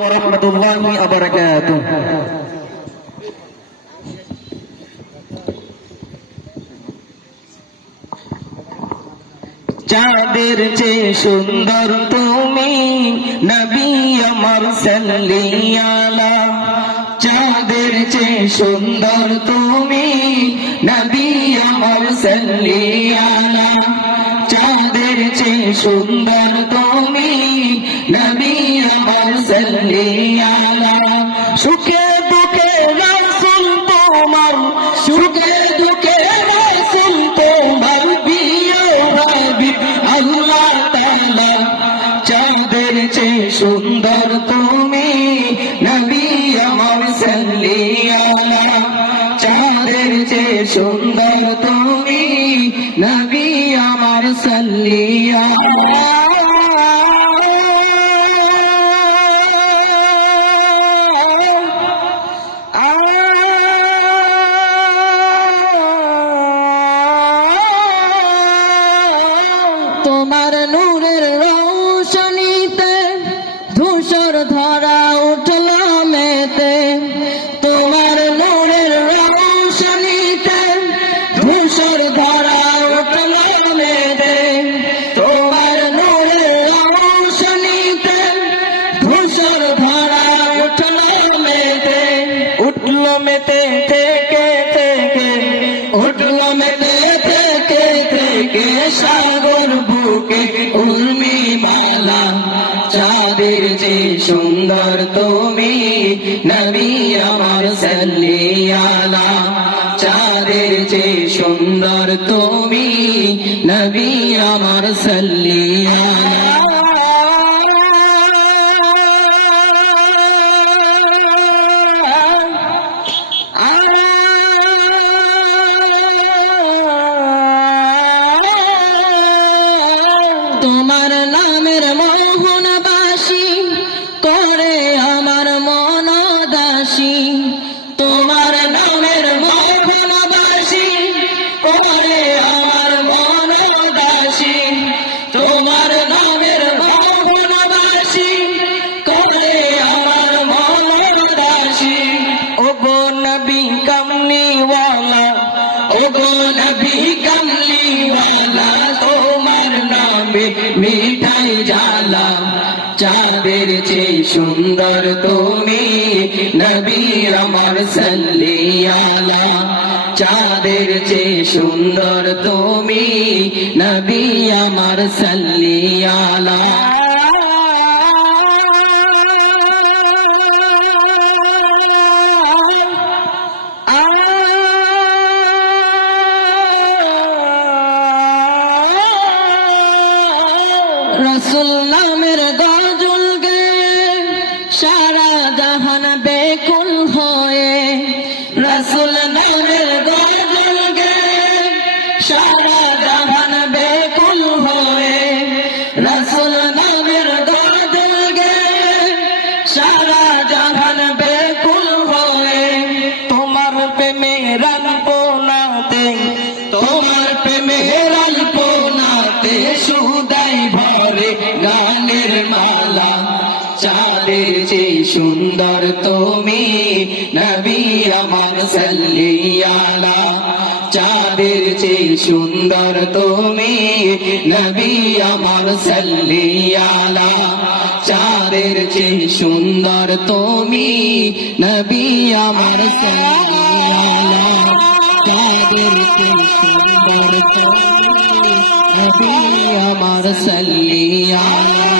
warahmatullahi wabarakatuh. চাঁদের চেয়ে সুন্দর তুমি নবী আমার সাল্লি আলা। চাঁদের চেয়ে সুন্দর তুমি নবী আমার সাল্লি আলা। চাঁদের চেয়ে সুন্দর তুমি নবী আমার সাল্লি আলা। সুখে দুঃখে রাসূল তোমার, সুখে দুঃখে রাসূল তোমার প্রিয় হাবিব আল্লাহ তাআলা। চাঁদের চেয়ে সুন্দর তুমি নবী আমার সাল্লি আলা। চাঁদের চেয়ে সুন্দর তুমি নবী আমার সাল্লি আলা। তোমার নূরের রৌশনীতে ধূসর ধরা উঠল মেতে। তোমার নূরের রৌশনীতে ধূসর ধরা উঠল মেতে। তোমার নূরের রৌশনীতে ধূসর ধরা উঠল মেতে। উঠল মেতে থেকে থেকে, উঠল মেতে থেকে থেকে সাগর বুকে উর্মি মালা। চাঁদের যে সুন্দর তুমি নবী আমার সাল্লি আলা। চাঁদের যে সুন্দর তুমি নবী আমার সাল্লি আলা। তোমার নামের মোহনবাসী করে আমার মন দাসী। তোমার নামের মোহনবাসী করে আমার মন দাসী। তোমার নামের মোহনবাসী করে আমার মন দাসী। ও গো নবী কমলিওয়ালা, ও গো নবী কমলিওয়ালা, তোমার নামে মিঠাই জালা। চাঁদের চেয়ে সুন্দর তুমি নবী আমার সাল্লি আলা। চাঁদের চেয়ে সুন্দর তুমি নবী আমার সাল্লি আলা। রসুল নামের গজল গেয়ে সারা জাহান বেকুল হয়ে। রসুল নামের গজল গেয়ে সারা জাহান বেকুল হয়ে। রসুল নামের গজল গেয়ে সারা জাহান বেকুল হয়ে। তোমার প্রেমের আলপনাতে, তোমার প্রেমের আলপনাতে সুদাই ভরে গানের মালা। চাঁদের চেয়ে সুন্দর তুমি নবী আমার সাল্লি আলা। চাঁদের চেয়ে সুন্দর তুমি নবী আমার সাল্লি আলা। চাঁদের চেয়ে সুন্দর তুমি নবী আমার সাল্লি আলা। চাঁদের চেয়ে সুন্দর তুমি নবী আমার সাল্লি আলা।